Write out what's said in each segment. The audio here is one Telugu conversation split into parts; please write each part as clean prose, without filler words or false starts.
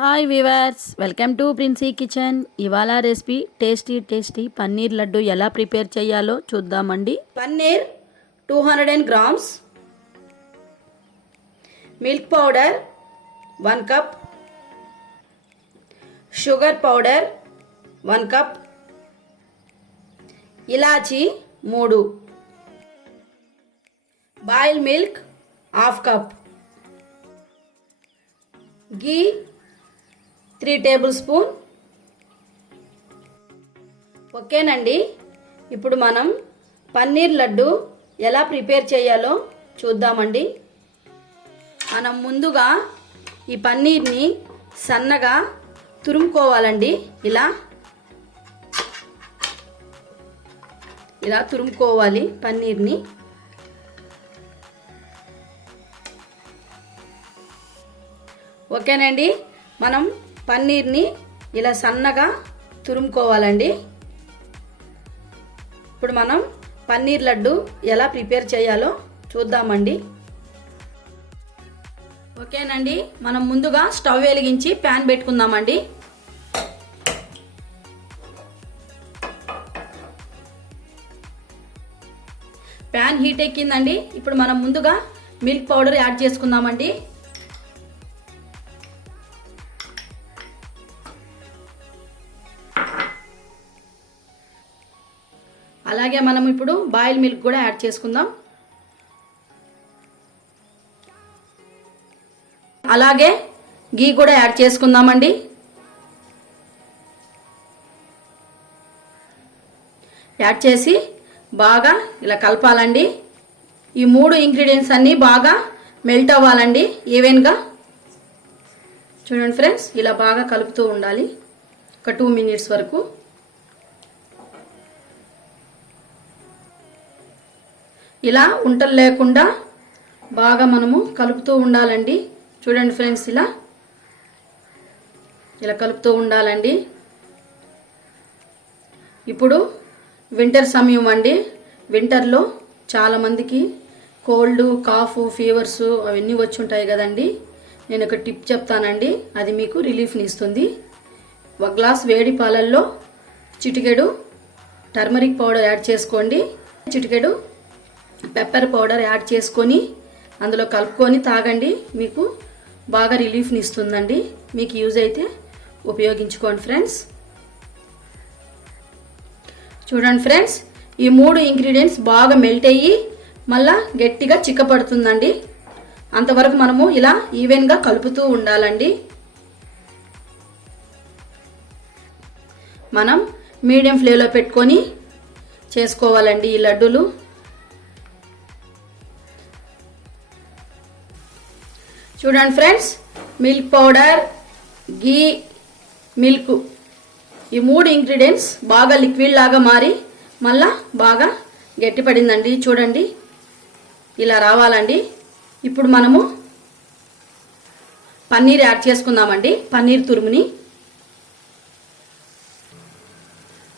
Hi weavers, welcome to Princy kitchen. ఇవాళ రెసిపీ టేస్టీ పన్నీర్ లడ్డు ఎలా ప్రిపేర్ చేయాలో చూద్దామండి. Paneer 200 grams, milk powder 1 cup, sugar powder 1 cup, ఇలాచీ 3, boil milk 1/2 cup, ghee 3 tablespoon. ఓకేనండి, ఇప్పుడు మనం పన్నీర్ లడ్డు ఎలా ప్రిపేర్ చేయాలో చూద్దామండి. మనం ముందుగా ఈ పన్నీర్ని సన్నగా తురుముకోవాలండి. ఇలా తురుముకోవాలి పన్నీర్ని. ఓకేనండి, మనం పన్నీర్ని ఇలా సన్నగా తురుముకోవాలండి. ఇప్పుడు మనం పన్నీర్ లడ్డు ఎలా ప్రిపేర్ చేయాలో చూద్దామండి. ఓకేనండి, మనం ముందుగా స్టవ్ వెలిగించి ప్యాన్ పెట్టుకుందామండి. ప్యాన్ హీట్ ఎక్కిందండి. ఇప్పుడు మనం ముందుగా మిల్క్ పౌడర్ యాడ్ చేసుకుందామండి. అలాగే మనం ఇప్పుడు బాయిల్ మిల్క్ కూడా యాడ్ చేసుకుందాం. అలాగే ఘీ కూడా యాడ్ చేసుకుందామండి. యాడ్ చేసి బాగా ఇలా కలపాలండి. ఈ 3 ఇంగ్రీడియంట్స్ అన్నీ బాగా మెల్ట్ అవ్వాలండి ఈవెన్గా. చూడండి ఫ్రెండ్స్, ఇలా బాగా కలుపుతూ ఉండాలి ఒక 2 minutes వరకు. ఇలా ఉంటలు లేకుండా బాగా మనము కలుపుతూ ఉండాలండి. చూడండి ఫ్రెండ్స్, ఇలా కలుపుతూ ఉండాలండి. ఇప్పుడు వింటర్ సమయం అండి. వింటర్లో చాలామందికి కోల్డ్, కాఫ్, ఫీవర్స్ అవన్నీ వచ్చి ఉంటాయి కదండి. నేను ఒక టిప్ చెప్తానండి, అది మీకు రిలీఫ్ని ఇస్తుంది. 1 గ్లాస్ వేడి పాలల్లో చిటికెడు టర్మరిక్ పౌడర్ యాడ్ చేసుకోండి. చిటికెడు పెప్పర్ పౌడర్ యాడ్ చేసుకొని అందులో కలుపుకొని తాగండి. మీకు బాగా రిలీఫ్ని ఇస్తుందండి. మీకు యూజ్ అయితే ఉపయోగించుకోండి ఫ్రెండ్స్. చూడండి ఫ్రెండ్స్, ఈ 3 ఇంగ్రీడియంట్స్ బాగా మెల్ట్ అయ్యి మళ్ళా గట్టిగా చిక్కపడుతుందండి. అంతవరకు మనము ఇలా ఈవెన్గా కలుపుతూ ఉండాలండి. మనం మీడియం ఫ్లేమ్లో పెట్టుకొని చేసుకోవాలండి ఈ లడ్డూలు. చూడండి ఫ్రెండ్స్, మిల్క్ పౌడర్, ఘీ, మిల్క్ ఈ 3 ఇంగ్రీడియంట్స్ బాగా లిక్విడ్ లాగా మారి మళ్ళా బాగా గట్టిపడిందండి. చూడండి, ఇలా రావాలండి. ఇప్పుడు మనము పన్నీర్ యాడ్ చేసుకుందామండి. పన్నీర్ తురుముని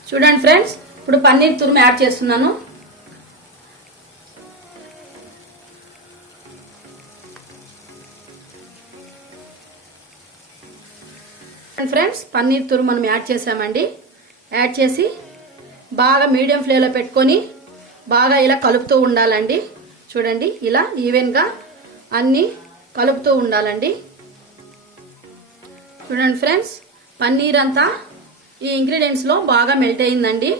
చూడండి ఫ్రెండ్స్, ఇప్పుడు పన్నీర్ తురుము యాడ్ చేస్తున్నాను. ఫ్రెండ్స్, పన్నీర్ తురుము మనం యాడ్ చేసామండి. యాడ్ చేసి బాగా మీడియం ఫ్లేమ్లో పెట్టుకొని బాగా ఇలా కలుపుతూ ఉండాలండి. చూడండి, ఇలా ఈవెన్గా అన్నీ కలుపుతూ ఉండాలండి. చూడండి ఫ్రెండ్స్, పన్నీర్ అంతా ఈ ఇంగ్రీడియంట్స్లో బాగా మెల్ట్ అయిందండి.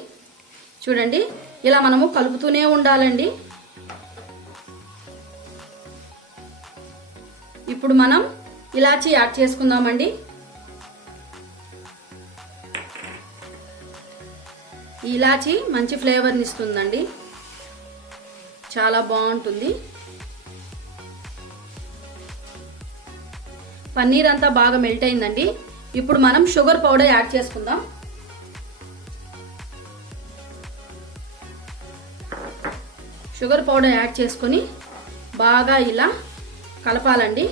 చూడండి, ఇలా మనము కలుపుతూనే ఉండాలండి. ఇప్పుడు మనం ఇలాచీ యాడ్ చేసుకుందామండి. ఈ ఇలాచీ మంచి ఫ్లేవర్ని ఇస్తుందండి, చాలా బాగుంటుంది. పన్నీర్ అంతా బాగా మెల్ట్ అయిందండి. ఇప్పుడు మనం షుగర్ పౌడర్ యాడ్ చేసుకుందాం. షుగర్ పౌడర్ యాడ్ చేసుకొని బాగా ఇలా కలపాలండి.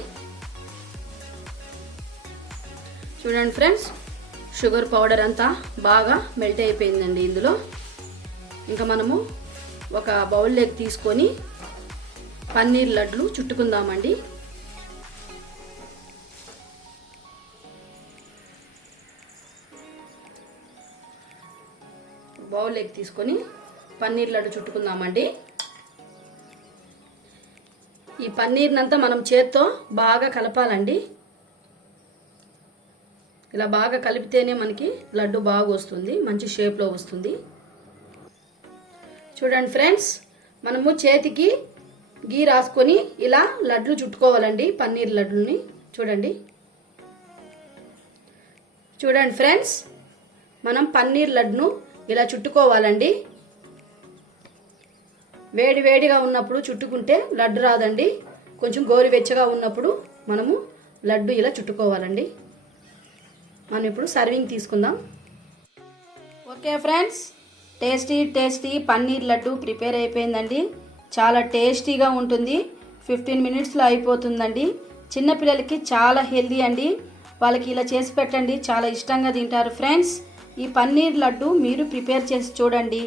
చూడండి ఫ్రెండ్స్, షుగర్ పౌడర్ అంతా బాగా మెల్ట్ అయిపోయిందండి. ఇందులో ఇంకా మనము ఒక బౌల్లోకి తీసుకొని పన్నీర్ లడ్లు చుట్టుకుందామండి. బౌల్లోకి తీసుకొని పన్నీర్ లడ్డు చుట్టుకుందామండి. ఈ పన్నీర్నంతా మనం చేత్తో బాగా కలపాలండి. ఇలా బాగా కలిపితేనే మనకి లడ్డు బాగా వస్తుంది, మంచి షేప్లో వస్తుంది. చూడండి ఫ్రెండ్స్, మనము చేతికి గీ రాసుకొని ఇలా లడ్లు చుట్టుకోవాలండి, పన్నీర్ లడ్డుని. చూడండి చూడండి ఫ్రెండ్స్, మనం పన్నీర్ లడ్డును ఇలా చుట్టుకోవాలండి. వేడి వేడిగా ఉన్నప్పుడు చుట్టుకుంటే లడ్డు రాదండి. కొంచెం గోరువెచ్చగా ఉన్నప్పుడు మనము లడ్డు ఇలా చుట్టుకోవాలండి. మనం ఇప్పుడు సర్వింగ్ తీసుకుందాం. Okay friends, tasty paneer laddu prepare అయిపోయిందండి. చాలా టేస్టీగా ఉంటుంది. 15 మినిట్స్లో అయిపోతుందండి. చిన్నపిల్లలకి చాలా హెల్దీ అండి. వాళ్ళకి ఇలా చేసి పెట్టండి, చాలా ఇష్టంగా తింటారు. ఫ్రెండ్స్, ఈ పన్నీర్ లడ్డు మీరు ప్రిపేర్ చేసి చూడండి.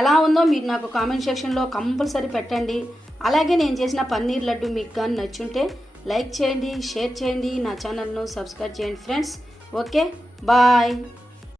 ఎలా ఉందో మీరు నాకు కామెంట్ సెక్షన్లో కంపల్సరీ పెట్టండి. అలాగే నేను చేసిన పన్నీర్ లడ్డు మీకు కానీ నచ్చుంటే లైక్ చేయండి, షేర్ చేయండి, నా ఛానల్ను సబ్స్క్రైబ్ చేయండి ఫ్రెండ్స్. Okay, bye.